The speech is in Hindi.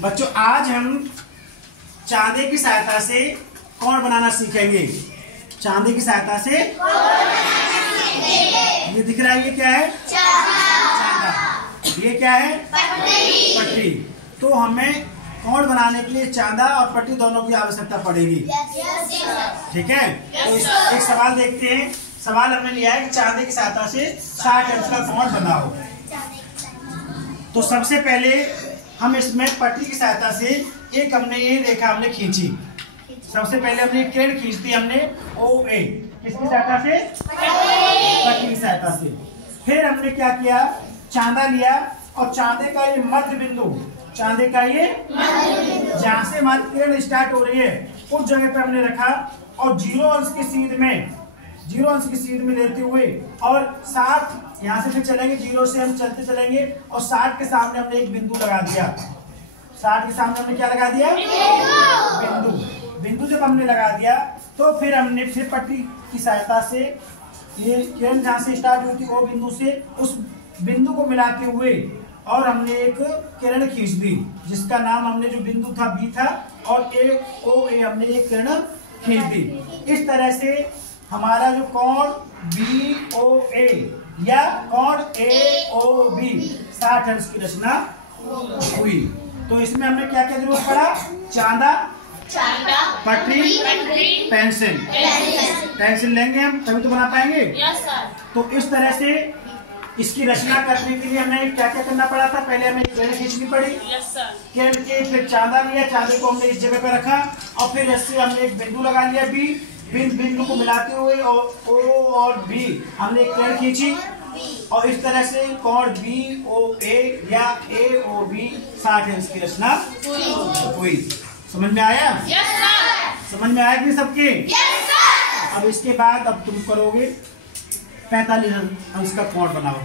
बच्चों आज हम चांदे की सहायता से कौन बनाना सीखेंगे। चांदे की सहायता से ये दिख रहा है, ये क्या है? चांदा। ये क्या है? पट्टी। तो हमें कौन बनाने के लिए चांदा और पट्टी दोनों की आवश्यकता पड़ेगी। ठीक है, तो एक सवाल देखते हैं। सवाल हमने लिया है कि चांदे की सहायता से 60 अंश का कौन बनाओ। तो सबसे पहले हम इसमें पट्टी की सहायता से एक हमने ये रेखा हमने खींची। सबसे पहले हमने किरण खींच दी हमने OA, किसकी सहायता से? पट्टी की सहायता से। फिर हमने क्या किया, चांदा लिया और चांदे का ये मध्य बिंदु, चांदे का ये जहां से हमारी किरण स्टार्ट हो रही है उस जगह पे हमने रखा और 0 अंश की सीध में लेते हुए और 60 यहाँ से फिर चलेंगे, 0 से हम चलते चलेंगे और 60 के सामने हमने एक बिंदु लगा दिया। 60 के सामने हमने क्या लगा दिया? बिंदु जब हमने लगा दिया तो फिर हमने फिर पट्टी की सहायता से ये किरण जहाँ से स्टार्ट हुई थी वो बिंदु से उस बिंदु को मिलाते हुए और हमने एक किरण खींच दी जिसका नाम हमने जो बिंदु था B था और OA हमने एक किरण खींच दी। इस तरह से हमारा जो कोण BOA या कोण AOB 60 अंश की रचना हुई। तो इसमें हमने क्या क्या जरूरत पड़ा? चांदा, पटरी, पेंसिल लेंगे हम तभी तो बना पाएंगे। तो इस तरह से इसकी रचना करने के लिए हमें क्या क्या करना पड़ा था? पहले हमें किरण खींचनी पड़ी, किरण के फिर चांदा लिया, चांदे को हमने इस जगह पे रखा और फिर इससे हमने एक बिंदु लगा लिया B, बिंदु को मिलाते हुए और O और B हमने एक किरण खींची और इस तरह से कोण BOA या AOB 60 अंश की रचना हुई। समझ में आया? समझ में आया कि सबके? अब इसके बाद अब तुम करोगे 45 अंश का कोण बनाओ।